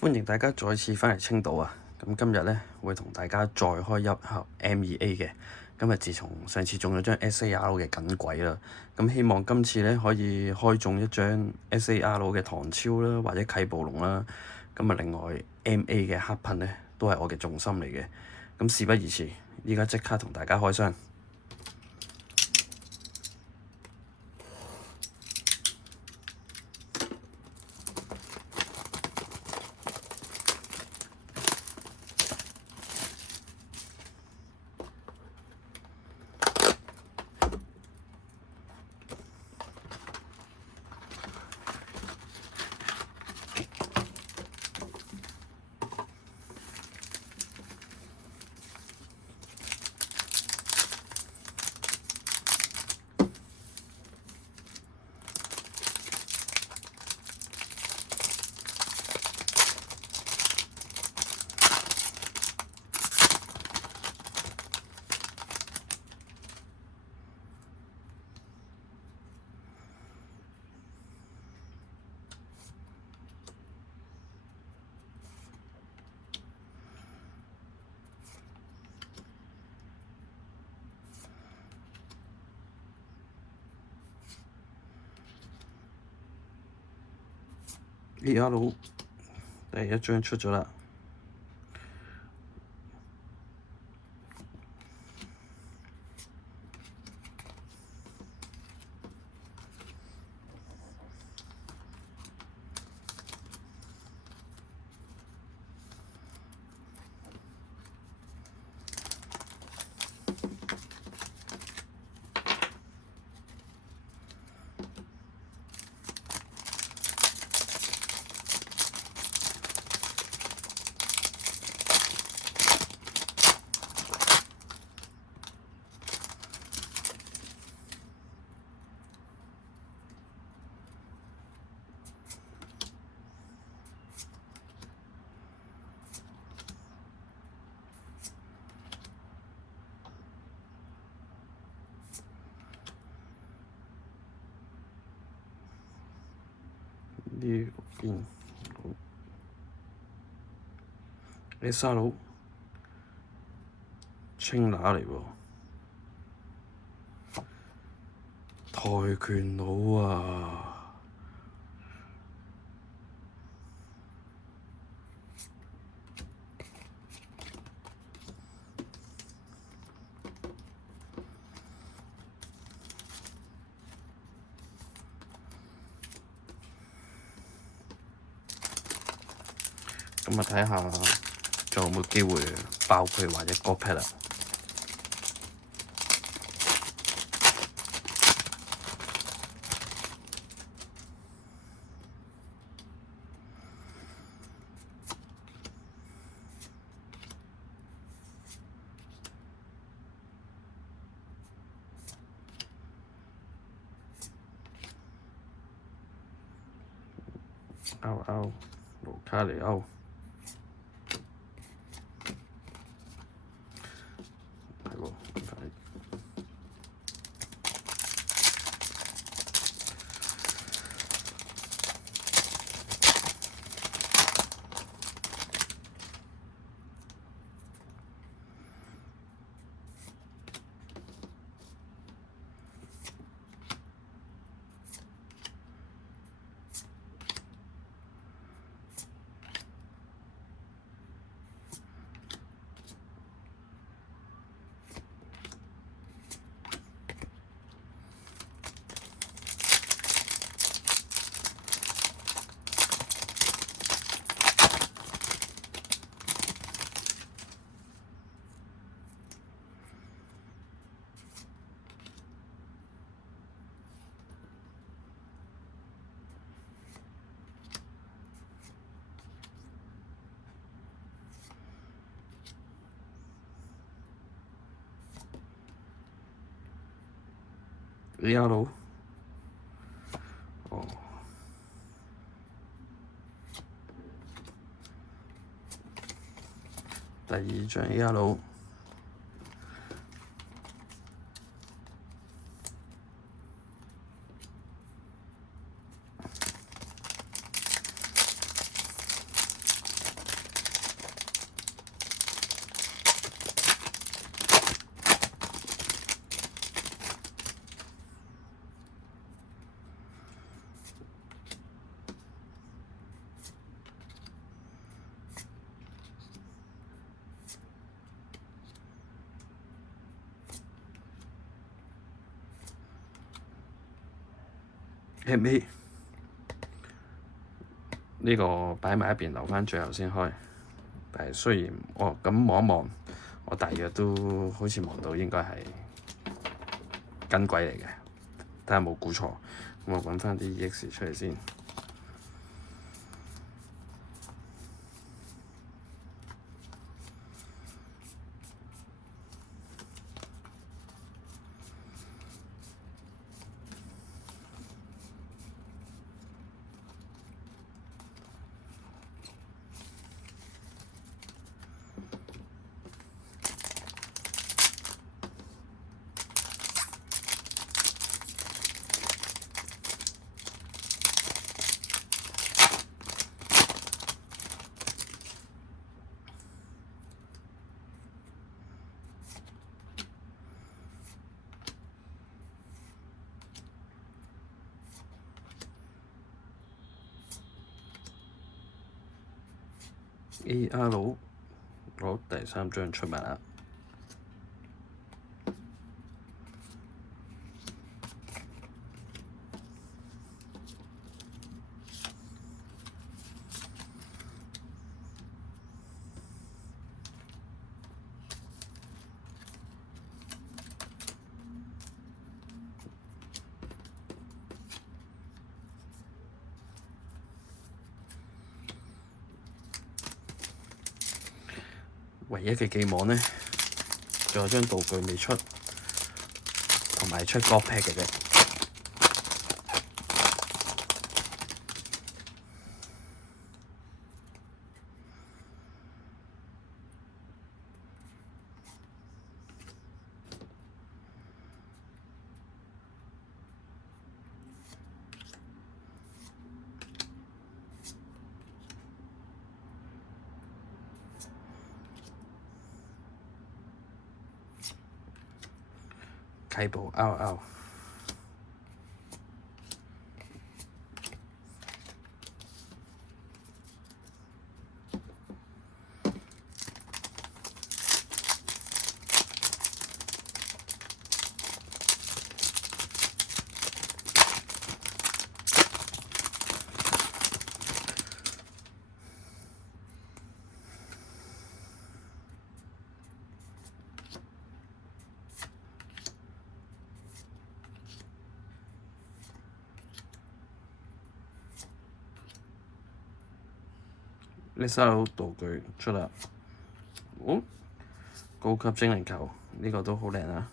歡迎大家再次返嚟青島啊！咁今日呢，會同大家再開一盒 M2A 嘅。今日自從上次中咗張 SAR 嘅緊軌啦，咁希望今次呢可以開中一張 SAR 嘅唐超啦，或者啟暴龍啦。咁啊，另外 MA 嘅黑噴呢，都係我嘅重心嚟嘅。咁事不宜遲，依家即刻同大家開箱。AR 第一張出咗啦。呢邊SAR青拿嚟喎，跆拳佬啊！咁啊，睇下仲有冇機會爆佢或者割劈啦。盧卡尼歐。AR 哦，第二張 AR。MA 呢個擺埋一邊，留翻最後先開。但係雖然咁望一望，我大約都好似望到應該係跟軌嚟嘅，睇下冇估錯。咁我揾翻啲 EX 出嚟先。AR 攞第3張出埋啦。唯一嘅寄望呢，仲有張道具未出，同埋出角劈嘅啫。啟步 RR。呢收道具出啦，高級精靈球呢個都好靚啊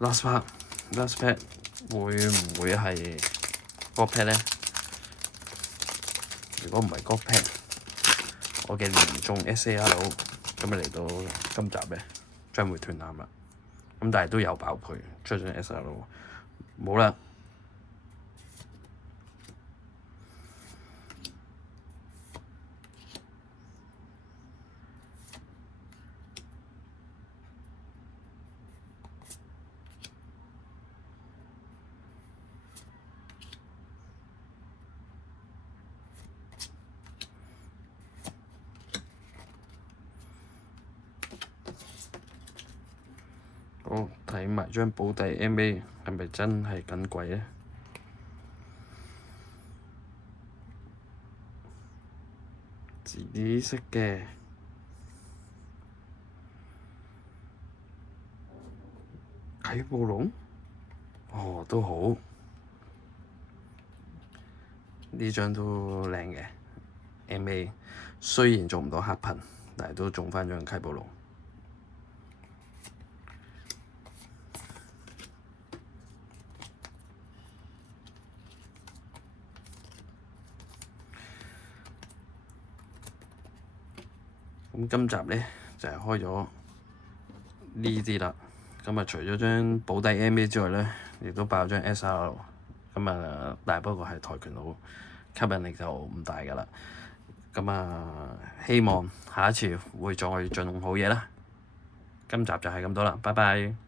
！Last pack 會唔會係嗰 pack 呢？如果唔係嗰 pack，我嘅連中 SAR 今日嚟到今集呢，將會斷纜啦。咁但係都有爆賠，出咗 SAR 冇啦。好，睇埋張保底 MA 係咪真係緊貴呢？紫色嘅啟暴龍，都好，呢張都靚嘅 MA， 雖然做唔到黑噴，但係都中返張啟暴龍。咁今集呢，就係開咗呢啲啦。咁啊，除咗張保底 MA 之外呢，亦都爆咗張 SR。咁啊，但係不過係跆拳佬，吸引力就唔大㗎啦。咁啊，希望下一次會再進好嘢啦。今集就係咁多啦，拜拜。